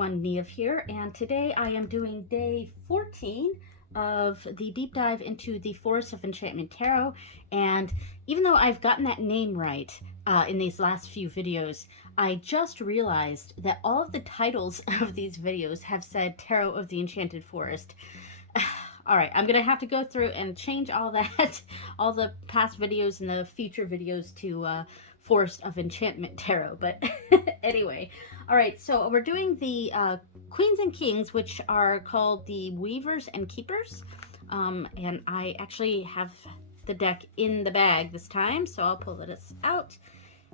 everyone, Neve here, and today I am doing day 14 of the deep dive into the Forest of Enchantment Tarot. And even though I've gotten that name right in these last few videos, I just realized that all of the titles of these videos have said Tarot of the Enchanted Forest. All right, I'm gonna have to go through and change all that, all the past videos and the future videos to Forest of Enchantment Tarot. But anyway, all right, so we're doing the Queens and Kings, which are called the Weavers and Keepers. And I actually have the deck in the bag this time, so I'll pull this out,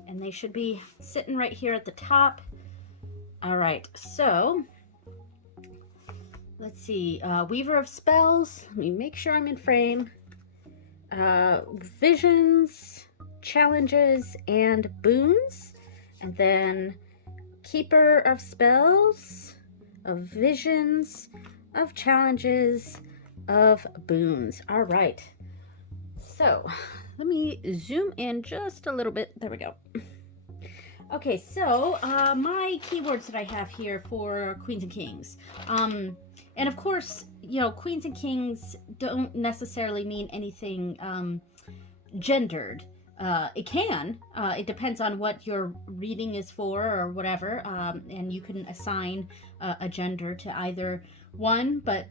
and they should be sitting right here at the top. All right, so let's see, Weaver of Spells. Let me make sure I'm in frame. Visions, Challenges, and Boons. And then Keeper of Spells, of Visions, of Challenges, of Boons. All right. So let me zoom in just a little bit. There we go. Okay, so my keywords that I have here for Queens and Kings. And of course, you know, Queens and Kings don't necessarily mean anything gendered. It can. It depends on what your reading is for or whatever. And you can assign a gender to either one. But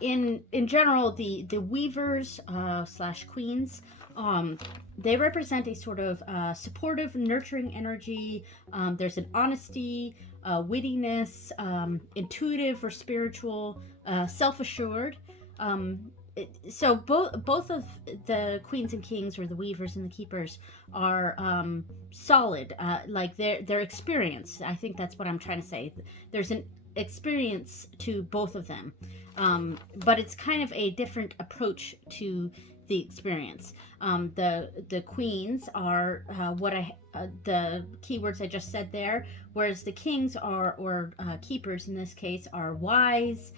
in general, the Weavers slash Queens, they represent a sort of supportive, nurturing energy. There's an honesty, wittiness, intuitive or spiritual, self-assured. So both of the Queens and Kings, or the Weavers and the Keepers, are solid. Like their experience. I think that's what I'm trying to say. There's an experience to both of them, but it's kind of a different approach to the experience. The Queens are the keywords I just said there, whereas the Kings are, or Keepers in this case, are wise.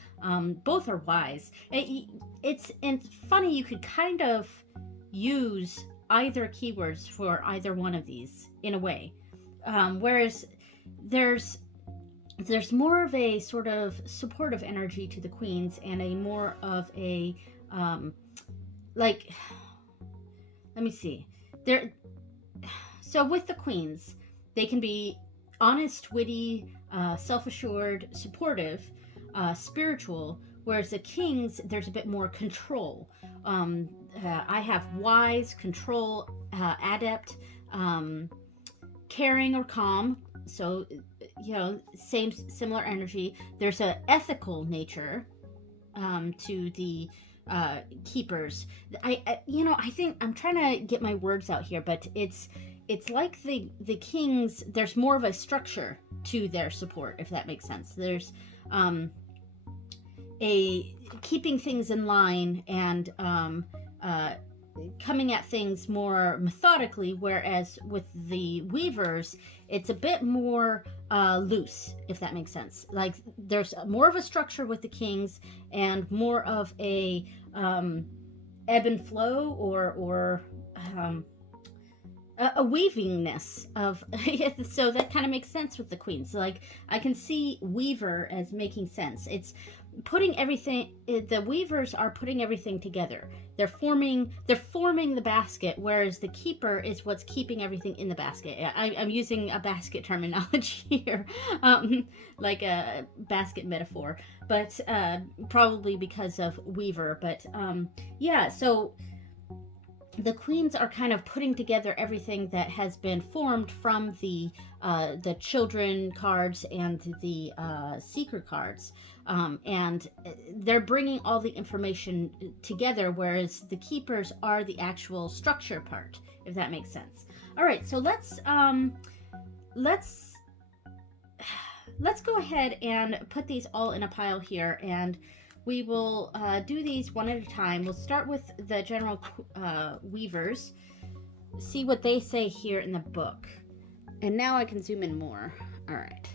Both are wise. It's funny, you could kind of use either keywords for either one of these in a way, whereas there's more of a sort of supportive energy to the Queens and a more of a like, let me see. So with the Queens, they can be honest, witty, self-assured, supportive, spiritual, whereas the Kings, there's a bit more control. I have wise, control, adept, caring or calm. So, you know, similar energy. There's an ethical nature to the Keepers. I think I'm trying to get my words out here, but it's like the Kings, there's more of a structure to their support, if that makes sense. There's a keeping things in line and coming at things more methodically, whereas with the Weavers, it's a bit more loose, if that makes sense. Like there's more of a structure with the Kings and more of a ebb and flow, or a weavingness of so that kind of makes sense with the Queens. Like I can see Weaver as making sense. It's putting everything, the Weavers are putting everything together. They're forming the basket, whereas the Keeper is what's keeping everything in the basket. I'm using a basket terminology here, like a basket metaphor, but probably because of Weaver. But yeah, so the Queens are kind of putting together everything that has been formed from the children cards and the seeker cards, and they're bringing all the information together, whereas the Keepers are the actual structure part, if that makes sense. All right, so let's go ahead and put these all in a pile here, and we will do these one at a time. We'll start with the general Weavers, see what they say here in the book. And now I can zoom in more. All right.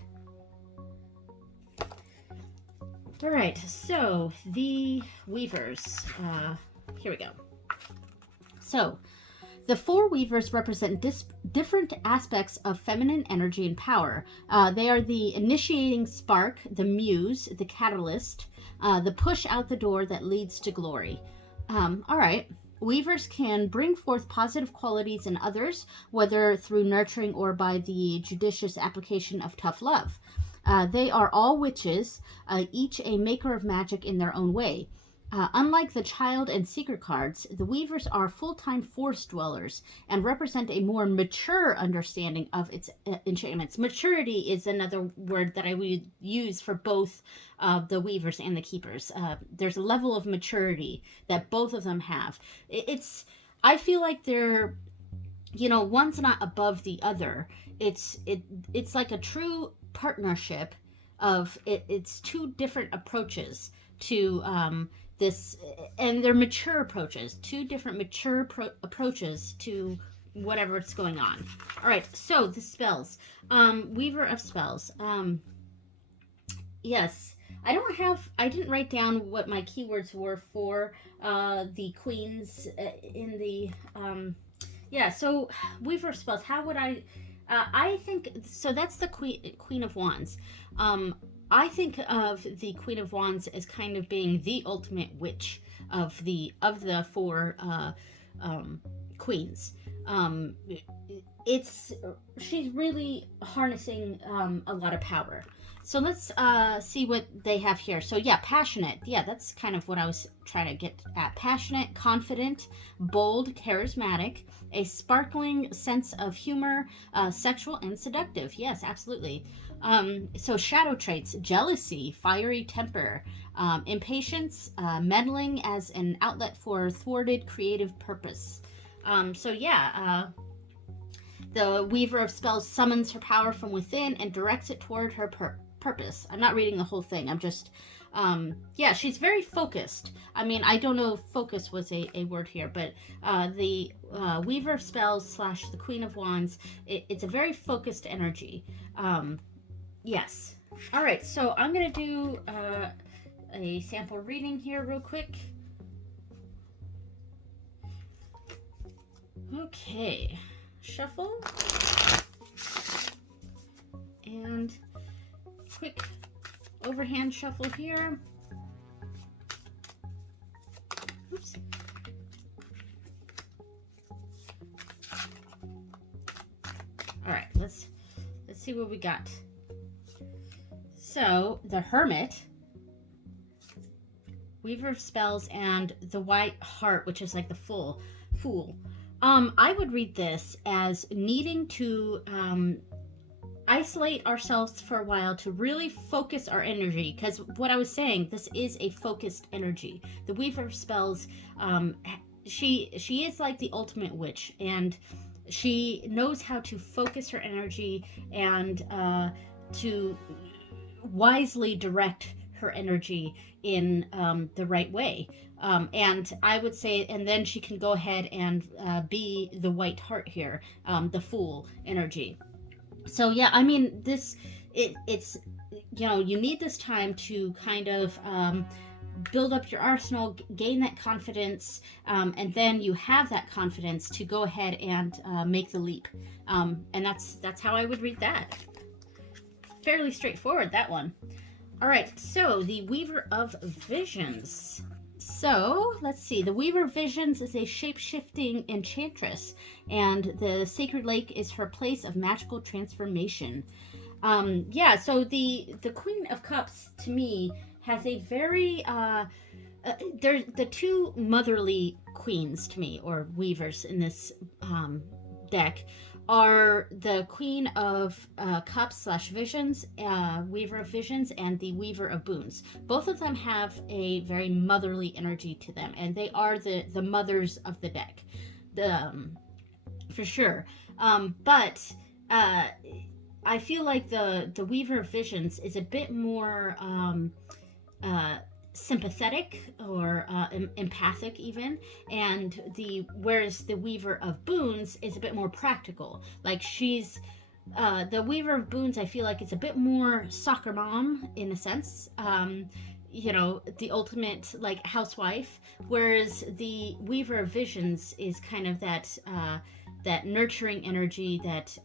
All right, so the Weavers, here we go. So The four weavers represent different aspects of feminine energy and power. They are the initiating spark, the muse, the catalyst, the push out the door that leads to glory. All right. Weavers can bring forth positive qualities in others, whether through nurturing or by the judicious application of tough love. They are all witches, each a maker of magic in their own way. Unlike the Child and Seeker cards, the Weavers are full-time forest dwellers and represent a more mature understanding of its enchantments. Maturity is another word that I would use for both the Weavers and the Keepers. There's a level of maturity that both of them have. I feel like they're, one's not above the other. It's like a true partnership of it's two different approaches to this, and they're mature approaches, two different mature approaches to whatever's going on. All right, so the spells. Weaver of Spells. Yes, I didn't write down what my keywords were for the queens in the, so Weaver of Spells, how would I think, so that's the Queen of Wands. I think of the Queen of Wands as kind of being the ultimate witch of the four queens. She's really harnessing a lot of power. So let's see what they have here. So yeah, passionate. Yeah, that's kind of what I was trying to get at. Passionate, confident, bold, charismatic, a sparkling sense of humor, sexual and seductive. Yes, absolutely. So shadow traits: jealousy, fiery temper, impatience, meddling as an outlet for thwarted creative purpose. The Weaver of Spells summons her power from within and directs it toward her purpose. I'm not reading the whole thing. I'm just, she's very focused. I mean, I don't know if focus was a word here, but the Weaver of Spells / the Queen of Wands, it's a very focused energy. Yes. All right, so I'm going to do a sample reading here real quick. Okay. Shuffle. And quick overhand shuffle here. Oops. All right, let's see what we got. So, the Hermit, Weaver of Spells, and the White Heart, which is like the Fool. I would read this as needing to isolate ourselves for a while to really focus our energy, because what I was saying, this is a focused energy. The Weaver of Spells, she is like the ultimate witch, and she knows how to focus her energy and to wisely direct her energy in the right way. And I would say, and then she can go ahead and be the White Heart here, the Fool energy. So yeah, I mean, it's you need this time to kind of build up your arsenal, gain that confidence, and then you have that confidence to go ahead and make the leap. And that's how I would read that. Fairly straightforward, that one. All right, so the Weaver of Visions. So, let's see. The Weaver of Visions is a shape-shifting enchantress, and the Sacred Lake is her place of magical transformation. So the Queen of Cups, to me, has a very... they're the two motherly queens, to me, or weavers in this deck, are the Queen of Cups / Visions, Weaver of Visions, and the Weaver of Boons. Both of them have a very motherly energy to them, and they are the mothers of the deck, for sure. But I feel like the Weaver of Visions is a bit more sympathetic or empathic even, and whereas the Weaver of Boons is a bit more practical. Like she's the Weaver of Boons, I feel like it's a bit more soccer mom in a sense. the ultimate like housewife, whereas the Weaver of Visions is kind of that nurturing energy, that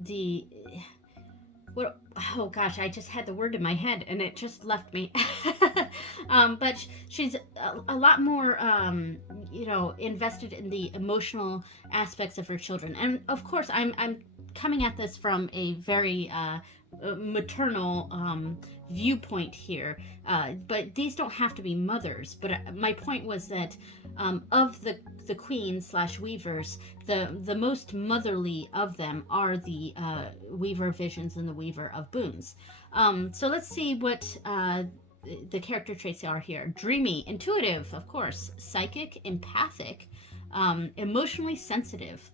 the what oh gosh, I just had the word in my head and it just left me. But she's a lot more invested in the emotional aspects of her children. And of course, I'm coming at this from a very maternal viewpoint here, but these don't have to be mothers. But my point was that of the queens slash weavers, the most motherly of them are the Weaver of Visions and the Weaver of Boons. So let's see what the character traits are here. Dreamy, intuitive, of course, psychic, empathic, emotionally sensitive,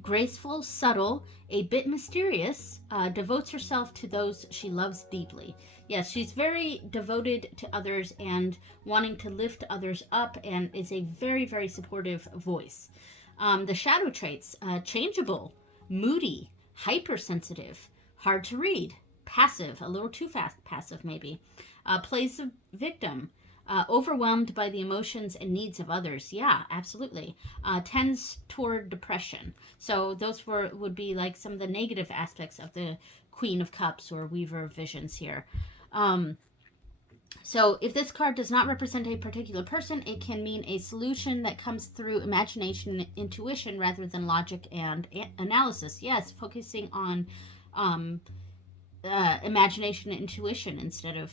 graceful, subtle, a bit mysterious, devotes herself to those she loves deeply. Yes, she's very devoted to others and wanting to lift others up, and is a very, very supportive voice. The shadow traits, changeable, moody, hypersensitive, hard to read, passive, a little too fast passive maybe, plays the victim, overwhelmed by the emotions and needs of others. Yeah, absolutely. Tends toward depression. So those would be like some of the negative aspects of the Queen of Cups or Weaver of Visions here. So if this card does not represent a particular person, it can mean a solution that comes through imagination and intuition rather than logic and analysis. Yes, focusing on imagination and intuition instead of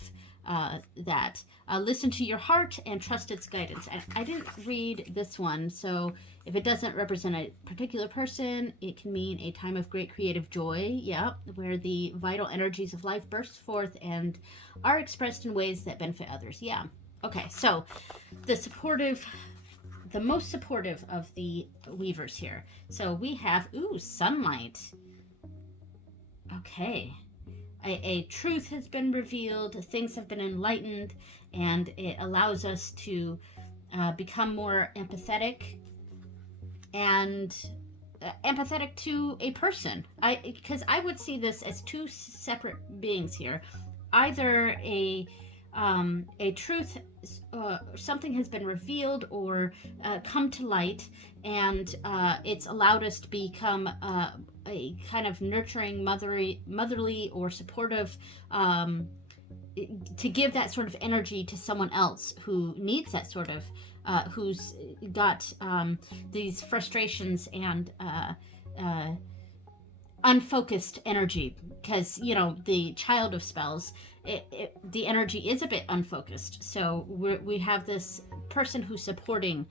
that. Listen to your heart and trust its guidance. I didn't read this one, so if it doesn't represent a particular person, it can mean a time of great creative joy, yeah, where the vital energies of life burst forth and are expressed in ways that benefit others. Yeah. Okay, so the most supportive of the weavers here. So we have, sunlight. Okay. A truth has been revealed, things have been enlightened, and it allows us to become more empathetic and empathetic to a person. Because I would see this as two separate beings here. Either a truth, something has been revealed or come to light, and it's allowed us to become a kind of nurturing, motherly or supportive, to give that sort of energy to someone else who needs that sort of, who's got these frustrations and unfocused energy. Because the child of spells, the energy is a bit unfocused. So we have this person who's supporting,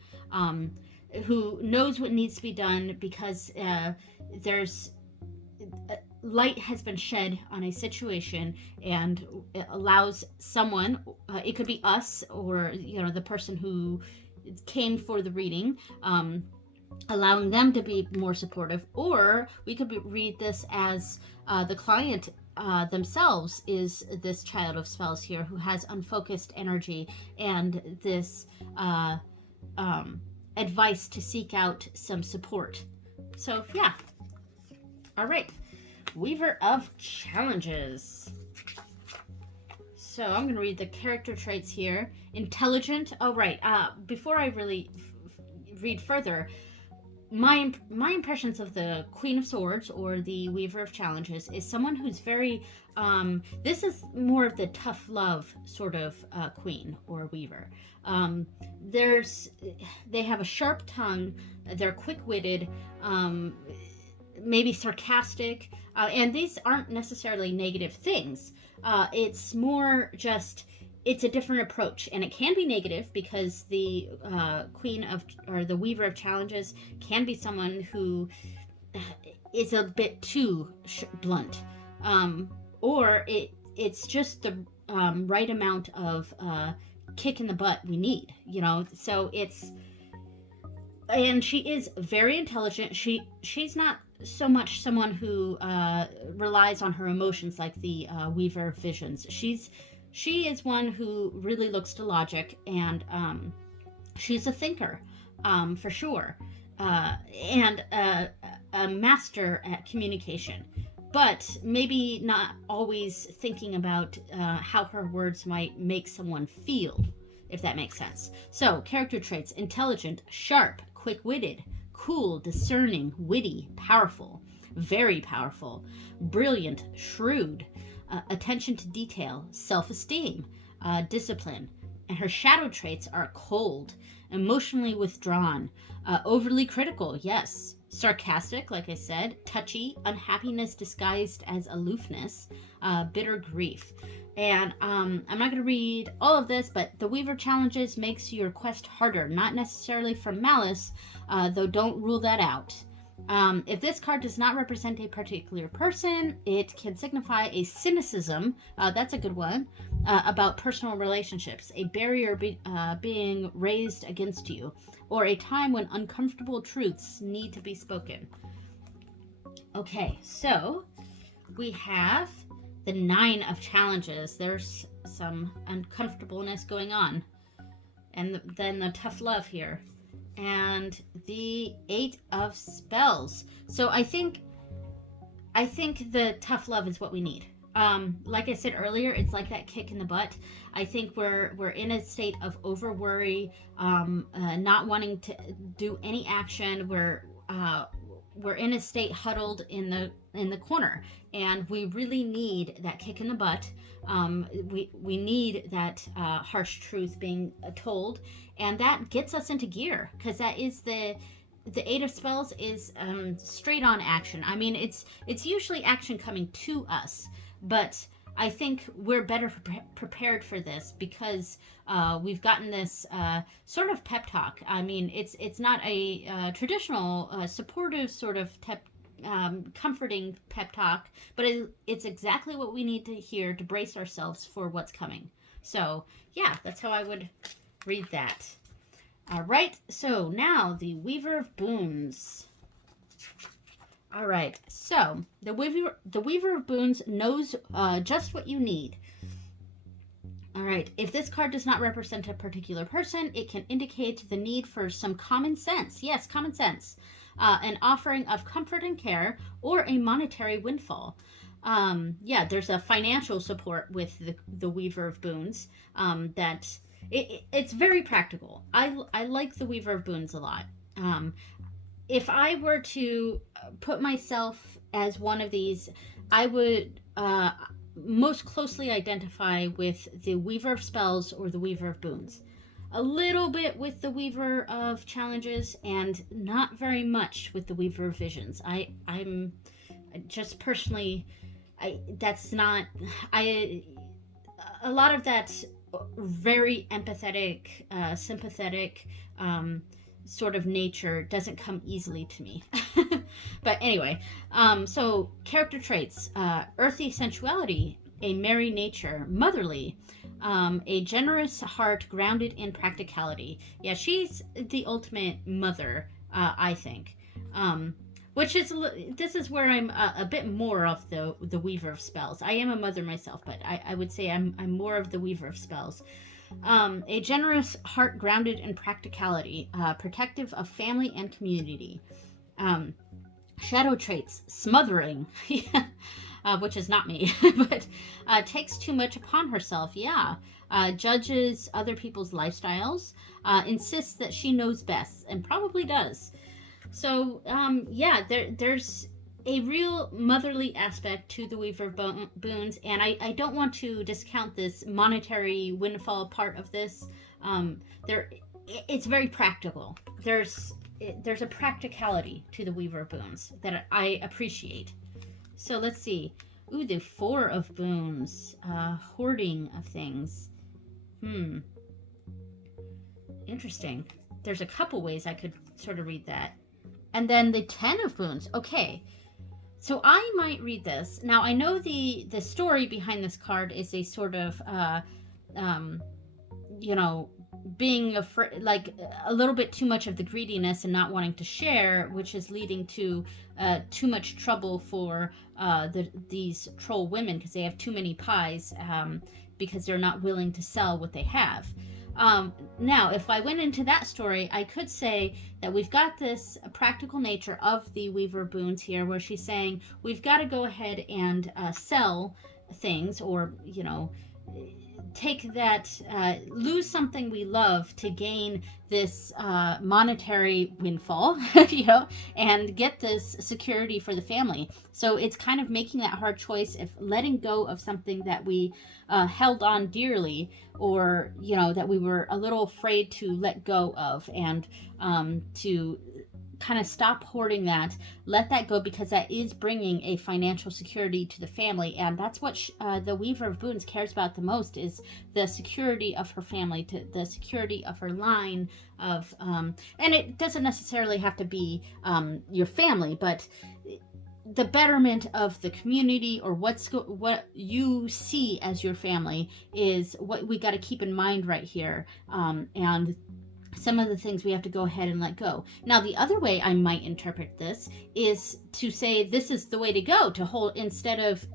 who knows what needs to be done, because there's light has been shed on a situation, and it allows someone, it could be us or the person who came for the reading, allowing them to be more supportive. Or we could read this as the client themselves is this child of spells here, who has unfocused energy and this advice to seek out some support. So yeah. All right, Weaver of Challenges. So I'm going to read the character traits here. Intelligent. Oh, right. Before I really read further, my impressions of the Queen of Swords or the Weaver of Challenges is someone who's very, this is more of the tough love sort of queen or weaver. They have a sharp tongue, they're quick-witted, maybe sarcastic, and these aren't necessarily negative things. It's more just, it's a different approach, and it can be negative because the the Weaver of Challenges can be someone who is a bit too blunt, or it's just the right amount of kick in the butt we need, So and she is very intelligent. She's not so much someone who relies on her emotions like the Weaver of Visions. She is one who really looks to logic, and she's a thinker, for sure, and a master at communication. but maybe not always thinking about how her words might make someone feel, if that makes sense. So, character traits: intelligent, sharp, quick-witted, cool, discerning, witty, powerful, very powerful, brilliant, shrewd, attention to detail, self-esteem, discipline. And her shadow traits are cold, emotionally withdrawn, overly critical, yes, sarcastic, like I said, touchy, unhappiness disguised as aloofness, bitter grief. And I'm not going to read all of this, but the Weaver challenges makes your quest harder, not necessarily from malice, though don't rule that out. If this card does not represent a particular person, it can signify a cynicism, that's a good one, about personal relationships, a barrier being raised against you, or a time when uncomfortable truths need to be spoken. Okay, so we have the 9 of challenges. There's some uncomfortableness going on. And then the tough love here. And the 8 of spells. So I think the tough love is what we need. Like I said earlier, it's like that kick in the butt. I think we're in a state of over worry, not wanting to do any action. We're in a state huddled in the corner, and we really need that kick in the butt. We need that harsh truth being told, and that gets us into gear, because that is the 8 of spells is straight on action. I mean, it's usually action coming to us, but I think we're better prepared for this because we've gotten this sort of pep talk. I mean, it's not a traditional supportive sort of comforting pep talk, but it's exactly what we need to hear to brace ourselves for what's coming. So yeah, that's how I would read that. All right, so now the Weaver of Boons. All right, so the Weaver of Boons knows just what you need. All right, if this card does not represent a particular person, it can indicate the need for some common sense. Yes, common sense. An offering of comfort and care, or a monetary windfall. Yeah, there's a financial support with the Weaver of Boons that it's very practical. I like the Weaver of Boons a lot. If I were to put myself as one of these, I would most closely identify with the Weaver of Spells or the Weaver of Boons. A little bit with the Weaver of Challenges, and not very much with the Weaver of Visions. I'm just personally, that's not, a lot of that very empathetic, sympathetic, sort of nature doesn't come easily to me. But anyway, so character traits: earthy sensuality, a merry nature, motherly, a generous heart grounded in practicality. Yeah, she's the ultimate mother, I think. This is where I'm a bit more of the Weaver of Spells. I am a mother myself, but I would say I'm more of the Weaver of Spells. A generous heart grounded in practicality, protective of family and community. Shadow traits: smothering, which is not me, but takes too much upon herself. Yeah, judges other people's lifestyles, insists that she knows best, and probably does. So yeah, there's a real motherly aspect to the Weaver Boons, and I don't want to discount this monetary windfall part of this. It's very practical. There's a practicality to the Weaver Boons that I appreciate. So let's see. Ooh, the 4 of Boons, hoarding of things. Interesting. There's a couple ways I could sort of read that. And then the 10 of Boons. Okay. So I might read this. Now, I know the story behind this card is a sort of, being afraid, like a little bit too much of the greediness and not wanting to share, which is leading to too much trouble for these troll women because they have too many pies because they're not willing to sell what they have. Now, if I went into that story, I could say that we've got this practical nature of the Weaver Boons here, where she's saying we've got to go ahead and sell things, or, you know, take that, lose something we love to gain this monetary windfall, you know, and get this security for the family. So it's kind of making that hard choice if letting go of something that we held on dearly, or, you know, that we were a little afraid to let go of, and to kind of stop hoarding that, let that go, because that is bringing a financial security to the family. And that's what the Weaver of Boons cares about the most, is the security of her family, to the security of her line of, and it doesn't necessarily have to be your family, but the betterment of the community, or what you see as your family, is what we got to keep in mind right here. And some of the things we have to go ahead and let go. Now, the other way I might interpret this is to say this is the way to go, to hold, instead of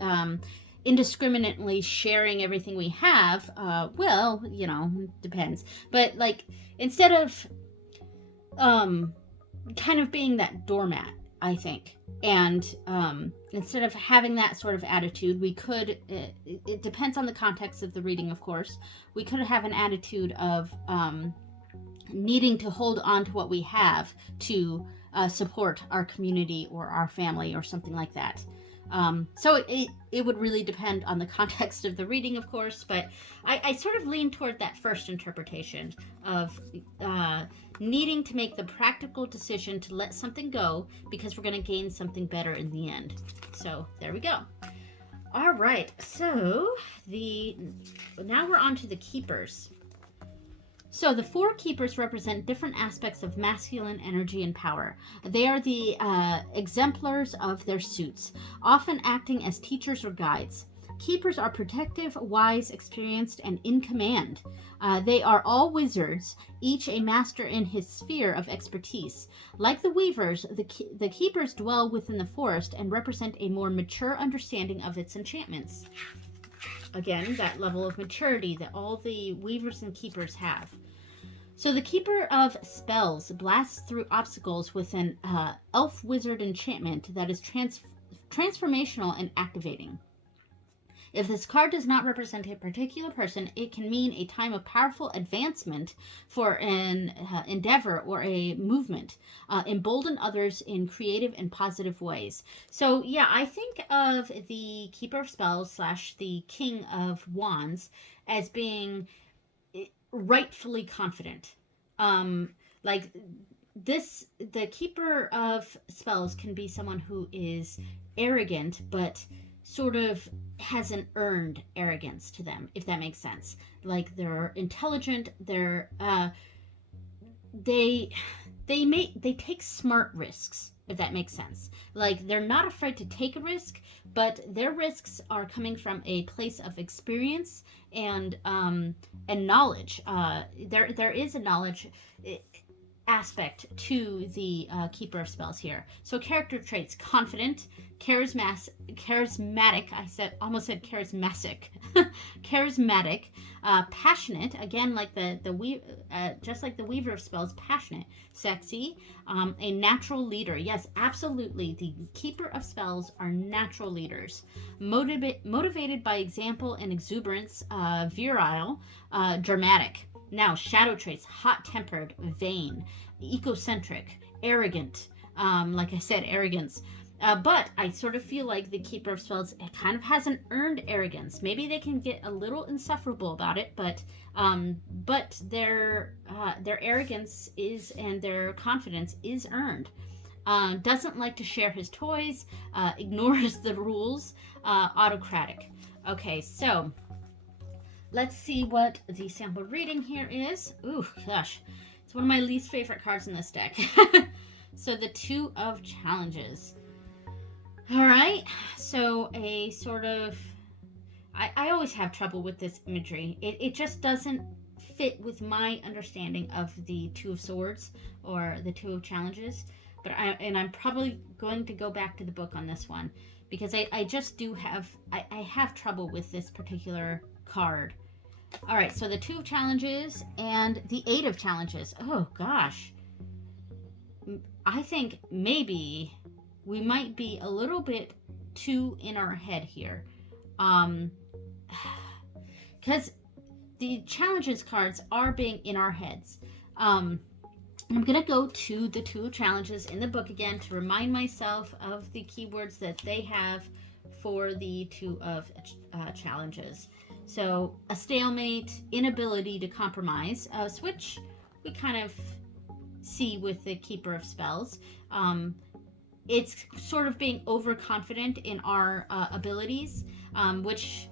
indiscriminately sharing everything we have. Well, you know, depends. But like, instead of kind of being that doormat, I think. And instead of having that sort of attitude, we could, it depends on the context of the reading, of course, we could have an attitude of needing to hold on to what we have to support our community or our family or something like that. So it would really depend on the context of the reading, of course, but I sort of lean toward that first interpretation of needing to make the practical decision to let something go because we're going to gain something better in the end. So there we go. All right, so now we're on to the keepers. So the 4 keepers represent different aspects of masculine energy and power. They are the exemplars of their suits, often acting as teachers or guides. Keepers are protective, wise, experienced, and in command. They are all wizards, each a master in his sphere of expertise. Like the weavers, the keepers dwell within the forest and represent a more mature understanding of its enchantments. Again, that level of maturity that all the weavers and keepers have. So the keeper of spells blasts through obstacles with an elf wizard enchantment that is transformational and activating. If this card does not represent a particular person, it can mean a time of powerful advancement for an endeavor or a movement, embolden others in creative and positive ways. So yeah, I think of the Keeper of Spells / the King of Wands as being rightfully confident. Like this, the Keeper of Spells can be someone who is arrogant, but sort of has an earned arrogance to them, if that makes sense. Like they're intelligent, they take smart risks, if that makes sense. Like they're not afraid to take a risk, but their risks are coming from a place of experience and knowledge. There is a knowledge aspect to the Keeper of Spells here. So character traits: confident, charismatic. Almost said charismatic. Charismatic, passionate. Again, like just like the Weaver of Spells, passionate, sexy, a natural leader. Yes, absolutely. The Keeper of Spells are natural leaders, motivated by example and exuberance, virile, dramatic. Now, shadow traits: hot-tempered, vain, egocentric, arrogant. Like I said, arrogance. But I sort of feel like the Keeper of Spells, it kind of has an earned arrogance. Maybe they can get a little insufferable about it, but their arrogance is, and their confidence is earned. Doesn't like to share his toys, ignores the rules, autocratic. Okay, so let's see what the sample reading here is. Ooh, gosh. It's one of my least favorite cards in this deck. So the 2 of Challenges. All right. So a sort of... I always have trouble with this imagery. It just doesn't fit with my understanding of the 2 of Swords or the 2 of Challenges. But I'm probably going to go back to the book on this one, because I just do have... I have trouble with this particular card. All right, so the 2 of challenges and the 8 of challenges. Oh gosh. I think maybe we might be a little bit too in our head here. Because the challenges cards are being in our heads. I'm going to go to the 2 of challenges in the book again to remind myself of the keywords that they have for the 2 of challenges. So a stalemate, inability to compromise, which we kind of see with the Keeper of Spells. It's sort of being overconfident in our abilities, which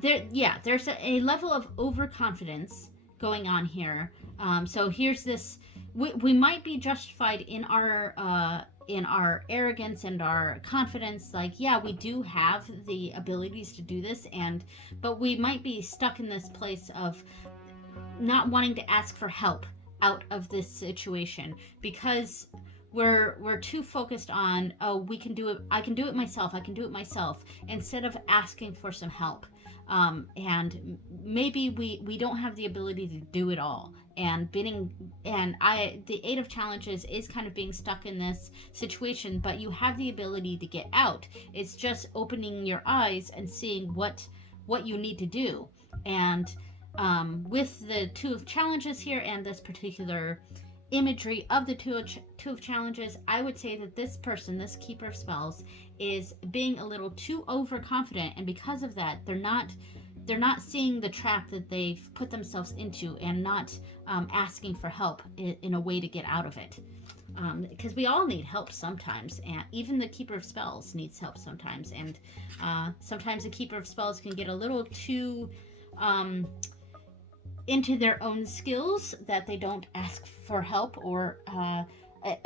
there's a level of overconfidence going on here. So here's this: we might be justified in our arrogance and our confidence. Like, yeah, we do have the abilities to do this, but we might be stuck in this place of not wanting to ask for help out of this situation because we're too focused on, oh, we can do it, I can do it myself, instead of asking for some help. And maybe we don't have the ability to do it all. And the 8 of challenges is kind of being stuck in this situation, but you have the ability to get out. It's just opening your eyes and seeing what you need to do. And with the 2 of challenges here and this particular imagery of the two of challenges, I would say that this person, this Keeper of Spells, is being a little too overconfident, and because of that, they're not seeing the trap that they've put themselves into, and not asking for help in a way to get out of it. Because we all need help sometimes, and even the Keeper of Spells needs help sometimes, and sometimes the Keeper of Spells can get a little too into their own skills, that they don't ask for help or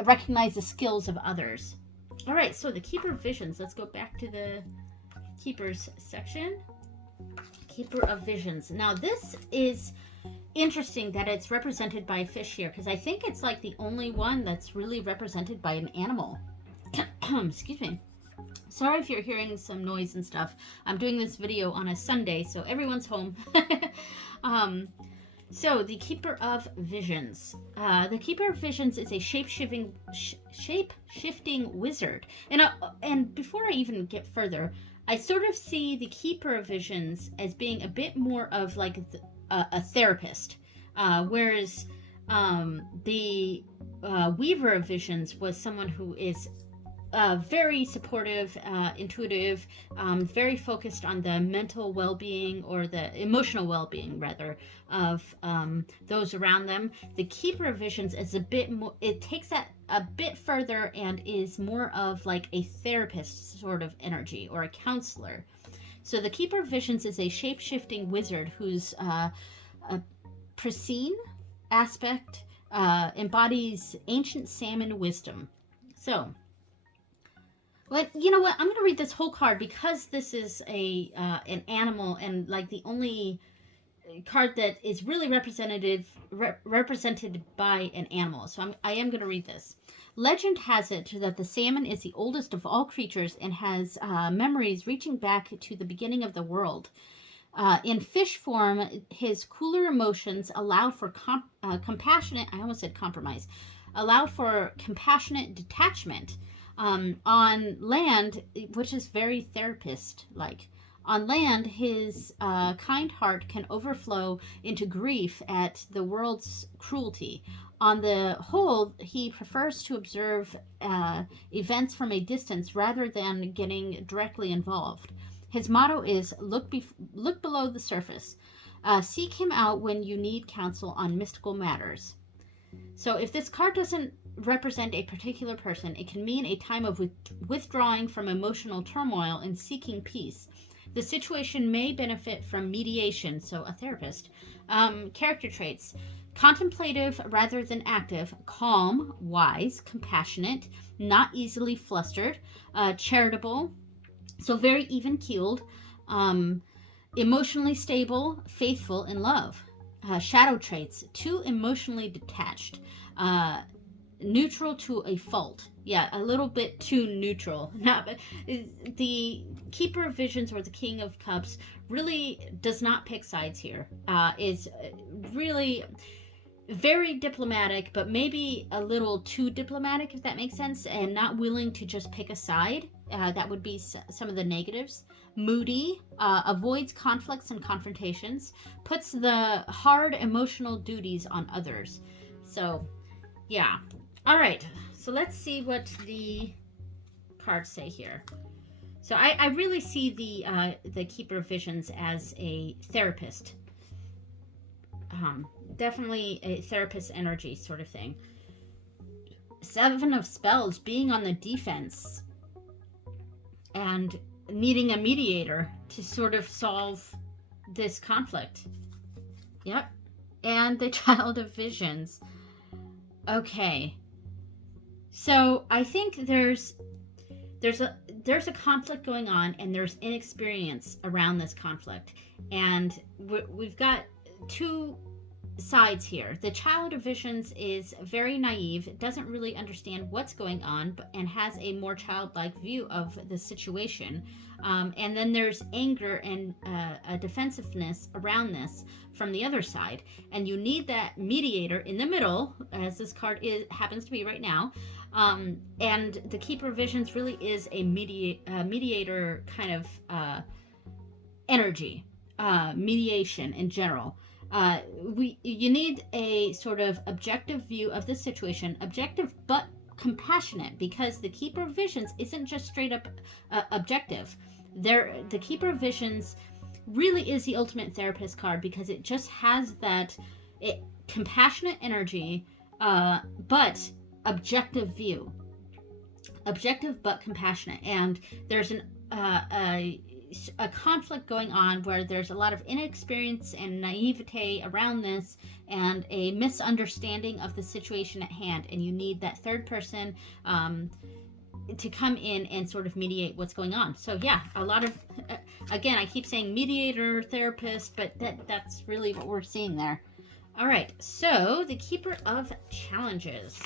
recognize the skills of others. All right, so the Keeper of Visions. Let's go back to the Keepers section. Keeper of Visions. Now, this is interesting that it's represented by a fish here, because I think it's like the only one that's really represented by an animal. Excuse me. Sorry if you're hearing some noise and stuff. I'm doing this video on a Sunday, so everyone's home. So the Keeper of Visions. The Keeper of Visions is a shape-shifting wizard. And before I even get further, I sort of see the Keeper of Visions as being a bit more of like a therapist, whereas the Weaver of Visions was someone who is very supportive, intuitive, very focused on the mental well-being, or the emotional well-being rather, of those around them. The Keeper of Visions is a bit more, it takes that a bit further and is more of like a therapist sort of energy, or a counselor. So the Keeper of Visions is a shape-shifting wizard whose a pristine aspect embodies ancient salmon wisdom. So, but you know what? I'm going to read this whole card because this is an animal, and like the only card that is really represented by an animal. So I am going to read this. Legend has it that the salmon is the oldest of all creatures and has memories reaching back to the beginning of the world. In fish form, his cooler emotions allow for compassionate, I almost said compromise, allow for compassionate detachment. On land, which is very therapist-like. On land, his kind heart can overflow into grief at the world's cruelty. On the whole, he prefers to observe events from a distance rather than getting directly involved. His motto is, look below the surface. Seek him out when you need counsel on mystical matters. So if this card doesn't represent a particular person, it can mean a time of withdrawing from emotional turmoil and seeking peace. The situation may benefit from mediation, so a therapist. Character traits: contemplative rather than active, calm, wise, compassionate, not easily flustered, charitable, so very even-keeled, emotionally stable, faithful, in love. Shadow traits: too emotionally detached, neutral to a fault. Yeah, a little bit too neutral. Not the Keeper of Visions or the King of Cups really does not pick sides here. Is really very diplomatic, but maybe a little too diplomatic, if that makes sense, and not willing to just pick a side. That would be some of the negatives. Moody, avoids conflicts and confrontations, puts the hard emotional duties on others. So, yeah. All right. So let's see what the cards say here. So I really see the Keeper of Visions as a therapist. Definitely a therapist energy sort of thing. Seven of Spells, being on the defense and needing a mediator to sort of solve this conflict. Yep. And the Child of Visions. Okay. So I think there's a conflict going on, and there's inexperience around this conflict, and we've got two sides here. The Child of Visions is very naive, doesn't really understand what's going on, and has a more childlike view of the situation. And then there's anger and a defensiveness around this from the other side. And you need that mediator in the middle, as this card happens to be right now. And the Keeper of Visions really is a mediator kind of energy, mediation in general. You need a sort of objective view of the situation, objective but compassionate, because the Keeper of Visions isn't just straight up objective. The Keeper of Visions really is the ultimate therapist card, because it just has that compassionate energy, but objective view, objective but compassionate. And there's a conflict going on where there's a lot of inexperience and naivete around this, and a misunderstanding of the situation at hand, and you need that third person to come in and sort of mediate what's going on. So yeah, a lot of again, I keep saying mediator, therapist, but that's really what we're seeing there. All right, so the Keeper of Challenges.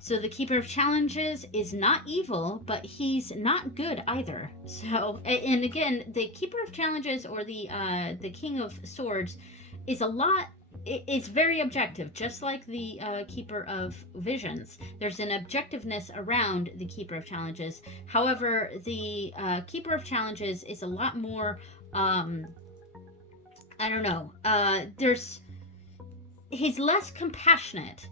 So the Keeper of Challenges is not evil, but he's not good either. So, and again, the Keeper of Challenges, or the King of Swords, is it's very objective, just like the Keeper of Visions. There's an objectiveness around the Keeper of Challenges. However, the Keeper of Challenges is a lot more, I don't know, he's less compassionate,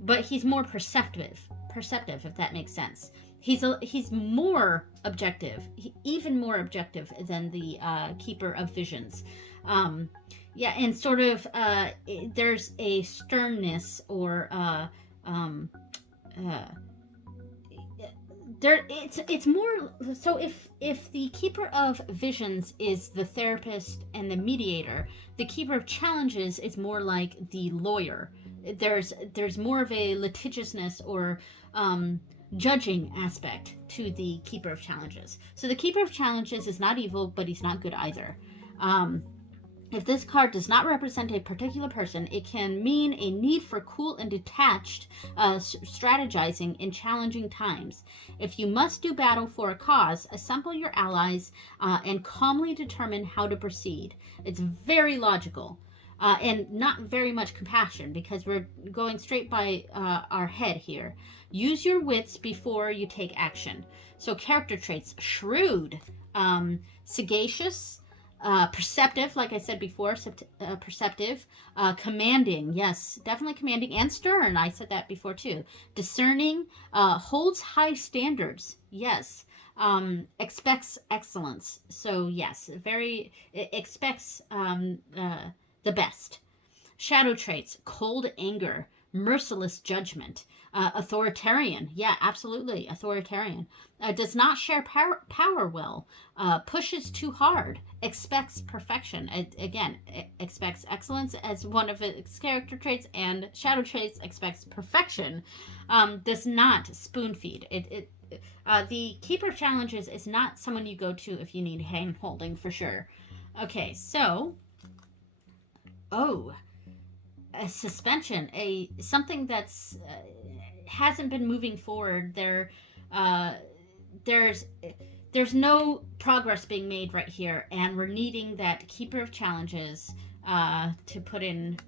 but he's more perceptive, if that makes sense. He's more objective, even more objective than the Keeper of Visions. Yeah, and sort of there's a sternness, or it's more. So if the Keeper of Visions is the therapist and the mediator, the Keeper of Challenges is more like the lawyer. There's more of a litigiousness or judging aspect to the Keeper of Challenges. So the Keeper of Challenges is not evil, but he's not good either. If this card does not represent a particular person, it can mean a need for cool and detached strategizing in challenging times. If you must do battle for a cause, assemble your allies and calmly determine how to proceed. It's very logical. And not very much compassion, because we're going straight by our head here. Use your wits before you take action. So character traits: shrewd, sagacious, perceptive, like I said before, perceptive, commanding, yes, definitely commanding, and stern, I said that before too. Discerning, holds high standards, yes. Expects excellence, so yes, expects the best. Shadow traits: cold anger, merciless judgment, authoritarian. Yeah, absolutely, authoritarian. Does not share power well, pushes too hard, expects perfection. Expects excellence as one of its character traits, and shadow traits expects perfection. Does not spoon feed. The Keeper of Challenges is not someone you go to if you need hand holding, for sure. Okay, so a suspension, something that's hasn't been moving forward. Uh, there's there's no progress being made right here, and we're needing that keeper of challenges to put in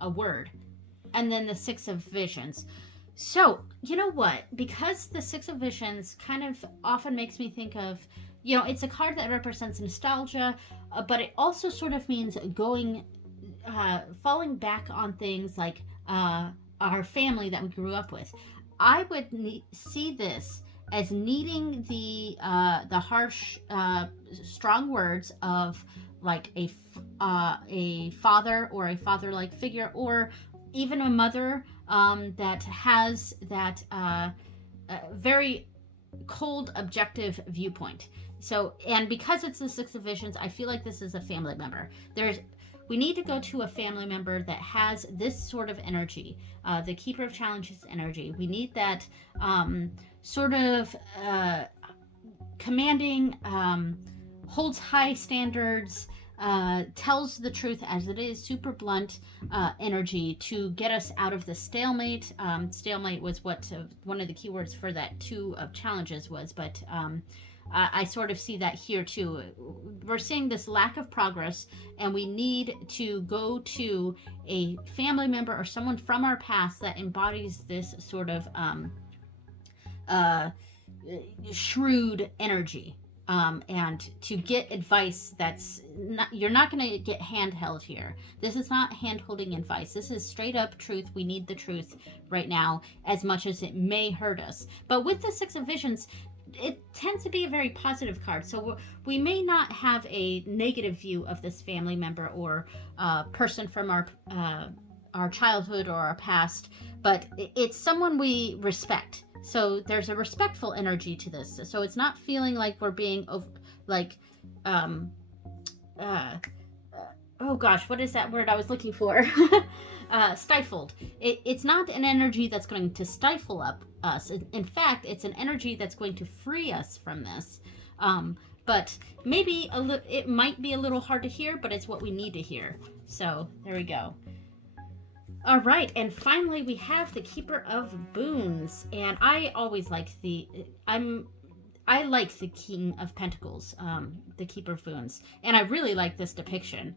a word. And then the six of visions. So, you know what? Because the six of visions kind of often makes me think of, it's a card that represents nostalgia, but it also sort of means falling back on things like our family that we grew up with. I would see this as needing the harsh, strong words of like a father or a father-like figure, or even a mother that has that very cold, objective viewpoint. So, and because it's the six of visions, I feel like this is a family member. We need to go to a family member that has this sort of energy, the keeper of challenges energy. We need that sort of commanding, holds high standards, tells the truth as it is, super blunt energy to get us out of the stalemate. Stalemate was what one of the keywords for that two of challenges was, but I sort of see that here too. We're seeing this lack of progress, and we need to go to a family member or someone from our past that embodies this sort of shrewd energy. And to get advice that's not, you're not going to get handheld here. This is not hand-holding advice. This is straight up truth. We need the truth right now, as much as it may hurt us. But with the six of visions, it tends to be a very positive card. So we may not have a negative view of this family member or person from our childhood or our past, but it's someone we respect. So there's a respectful energy to this. So it's not feeling like we're being oh gosh, what is that word I was looking for? Stifled. It's not an energy that's going to stifle us. In fact, it's an energy that's going to free us from this. But maybe it might be a little hard to hear, but it's what we need to hear. So there we go. All right, and finally we have the Keeper of Boons, and I always like I like the King of Pentacles, the Keeper of Boons, and I really like this depiction.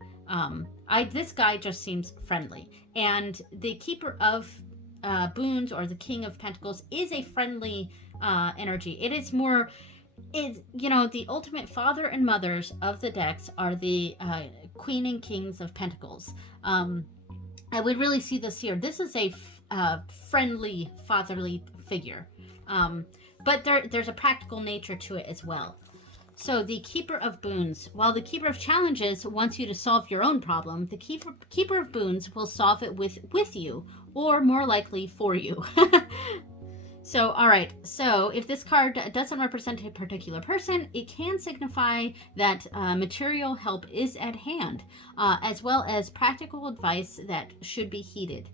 This guy just seems friendly, and the Keeper of Boons, or the King of Pentacles, is a friendly energy. It is more, the ultimate father and mothers of the decks are the Queen and Kings of Pentacles. I would really see this here. This is a friendly, fatherly figure. But there's a practical nature to it as well. So the Keeper of Boons. While the Keeper of Challenges wants you to solve your own problem, the Keeper of Boons will solve it with you, or more likely for you. So, all right. So if this card doesn't represent a particular person, it can signify that material help is at hand, as well as practical advice that should be heeded.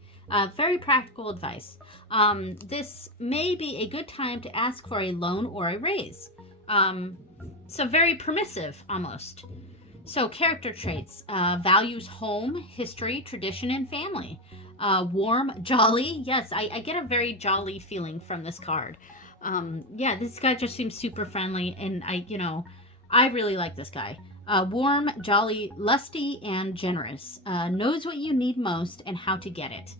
Very practical advice. This may be a good time to ask for a loan or a raise. So very permissive, almost. So character traits. Values home, history, tradition, and family. Warm, jolly. Yes, I get a very jolly feeling from this card. Yeah, this guy just seems super friendly, and I really like this guy. Warm, jolly, lusty, and generous. Knows what you need most and how to get it.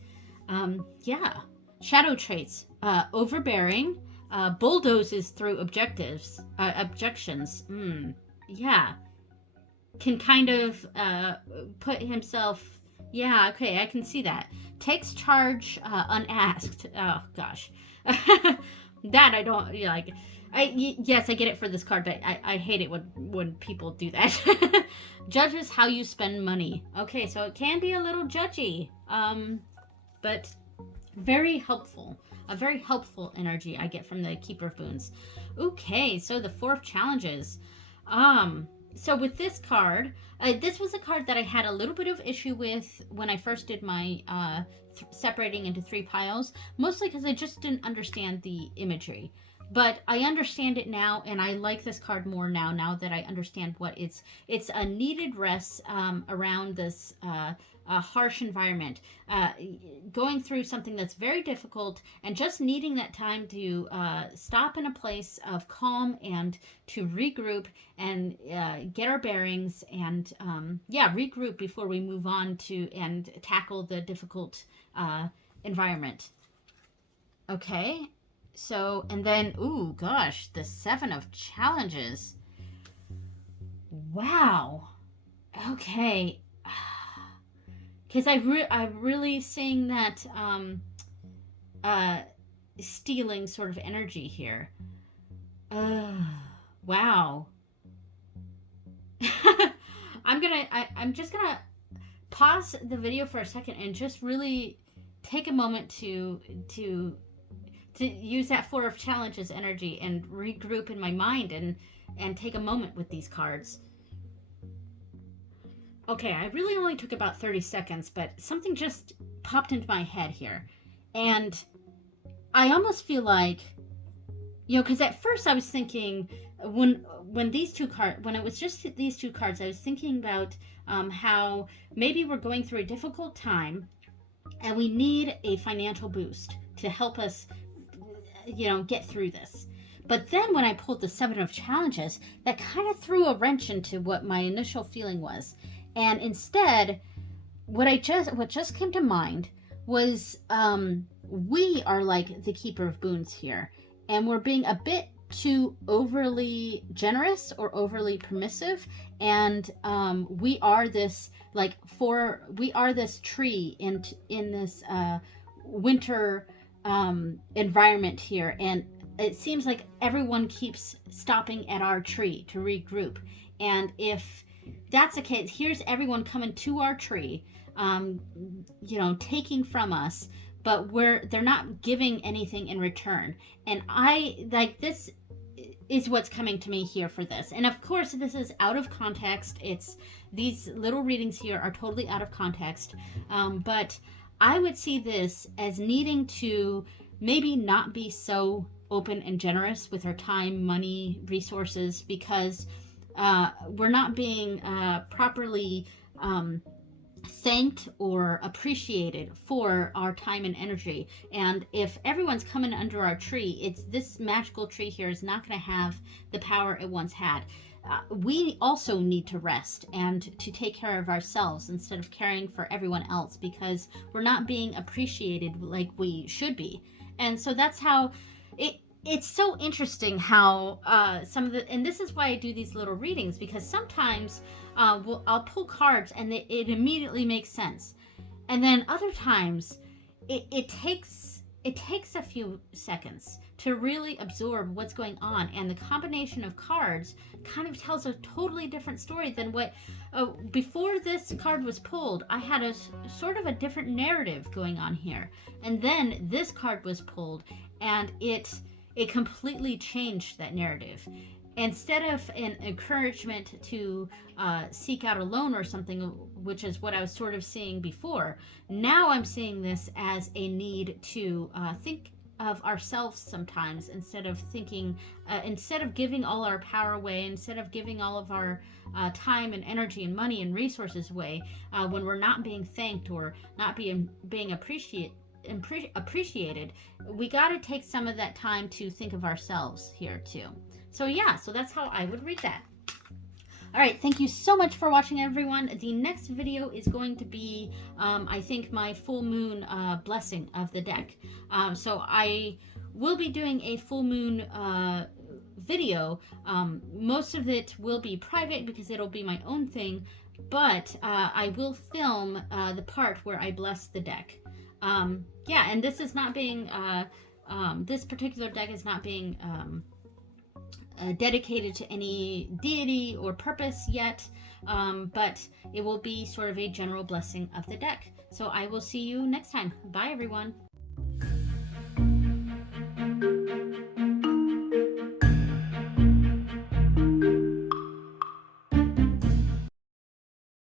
Yeah. Shadow traits. Overbearing. Bulldozes through objections. Yeah. Can kind of put himself... Yeah, okay, I can see that. Takes charge unasked. Oh, gosh. That I don't like. Yes, I get it for this card, but I hate it when people do that. Judges how you spend money. Okay, so it can be a little judgy, but very helpful. A very helpful energy I get from the Keeper of Boons. Okay, so the Four of Challenges. So with this card, this was a card that I had a little bit of issue with when I first did my separating into three piles, mostly because I just didn't understand the imagery. But I understand it now, and I like this card more now that I understand what it's a needed rest around this a harsh environment, going through something that's very difficult, and just needing that time to stop in a place of calm and to regroup and get our bearings and regroup before we move on to and tackle the difficult environment. Okay, so, and then, ooh, gosh, the 7 of Challenges. Wow. Okay. Because I'm really seeing that stealing sort of energy here. Wow. I'm just gonna pause the video for a second and just really take a moment to use that 4 of Challenges energy and regroup in my mind and take a moment with these cards. Okay, I really only took about 30 seconds, but something just popped into my head here. And I almost feel like, because at first I was thinking, when these two cards, when it was just these two cards, I was thinking about how maybe we're going through a difficult time and we need a financial boost to help us, get through this. But then when I pulled the 7 of Challenges, that kind of threw a wrench into what my initial feeling was. And instead, what just came to mind was we are like the Keeper of Boons here, and we're being a bit too overly generous or overly permissive, and we are this tree in this winter environment here, and it seems like everyone keeps stopping at our tree to regroup. And if that's the case, here's everyone coming to our tree, taking from us, but they're not giving anything in return. And this is what's coming to me here for this. And of course, this is out of context. These little readings here are totally out of context. But I would see this as needing to maybe not be so open and generous with our time, money, resources, because we're not being properly thanked or appreciated for our time and energy. And if everyone's coming under our tree, this magical tree here is not going to have the power it once had. We also need to rest and to take care of ourselves instead of caring for everyone else, because we're not being appreciated like we should be. And so that's how it's so interesting how and this is why I do these little readings, because sometimes I'll pull cards and it immediately makes sense, and then other times it takes a few seconds to really absorb what's going on, and the combination of cards kind of tells a totally different story than what before this card was pulled. I had a sort of a different narrative going on here, and then this card was pulled and it completely changed that narrative. Instead of an encouragement to seek out a loan or something, which is what I was sort of seeing before, now I'm seeing this as a need to think of ourselves sometimes, instead of giving all our power away, instead of giving all of our time and energy and money and resources away when we're not being thanked or not being appreciated. We got to take some of that time to think of ourselves here too. So that's how I would read that. All right, thank you so much for watching, everyone. The next video is going to be I think my full moon blessing of the deck. So I will be doing a full moon video. Most of it will be private because it'll be my own thing, but I will film the part where I bless the deck. And this is not being this particular deck is not being dedicated to any deity or purpose yet, but it will be sort of a general blessing of the deck. So I will see you next time. Bye, everyone.